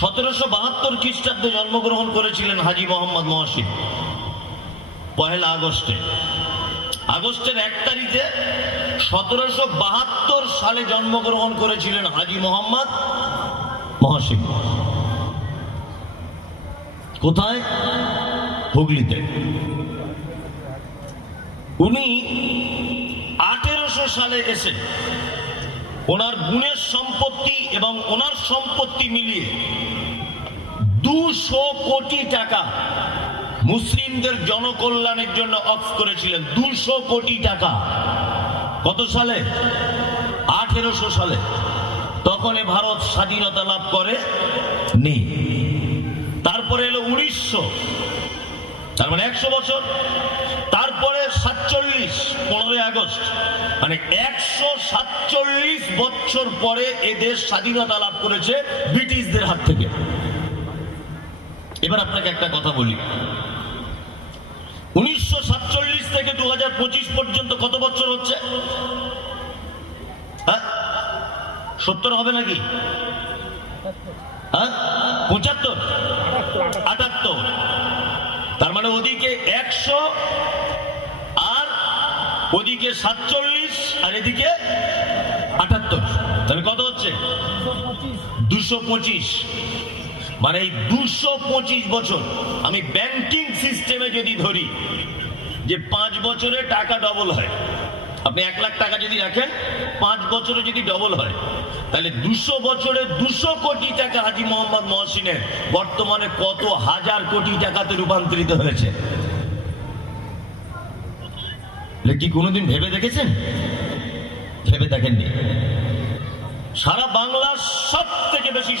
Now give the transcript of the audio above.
1772 খ্রিস্টাব্দে জন্মগ্রহণ করেছিলেন হাজী মোহাম্মদ মহসিন। 1 আগস্টের 1 তারিখে 1772 সালে জন্মগ্রহণ করেছিলেন হাজী মোহাম্মদ মহসিন। কোথায়? হুগলিতে। উনি 1800 সালে এসে ওনার বোনের সম্পত্তি এবং ওনার সম্পত্তি মিলিয়ে 200 কোটি টাকা মুসলিমদের জনকল্যাণের জন্য অফ করেছিলেন। 200 কোটি টাকা। কত সালে? 1800 সালে। তখন ভারত স্বাধীনতা লাভ করে নি। তারপরে এলো 1900, তার মানে 100 বছর। তারপরে 47, 15 আগস্ট, মানে 147 বছর পরে এ দেশ স্বাধীনতা লাভ করেছে ব্রিটিশদের হাত থেকে। এবার আপনাকে একটা কথা বলি, 1947 থেকে 2025 পর্যন্ত কত বছর হচ্ছে? হ্যাঁ, 70 হবে নাকি? হ্যাঁ, 75, 78। তার মানে ওদিকে 100 আর ওদিকে 47 আর এদিকে 78, তাহলে কত হচ্ছে? 225। মানে এই 225 বছর আমি ব্যাংকিং সিস্টেমে যদি ধরি যে 5 বছরে টাকা ডবল হয়, আপনি 1 লাখ টাকা যদি রাখেন 5 বছরে যদি ডবল হয়, তাহলে 200 বছরে 200 কোটি টাকা হাজী মোহাম্মদ মহসিনের বর্তমানে কত হাজার কোটি টাকাতে রূপান্তরিত হয়েছে। কি কোনোদিন ভেবে দেখেছেন? ভেবে দেখেননি। সারা বাংলার সব থেকে বেশি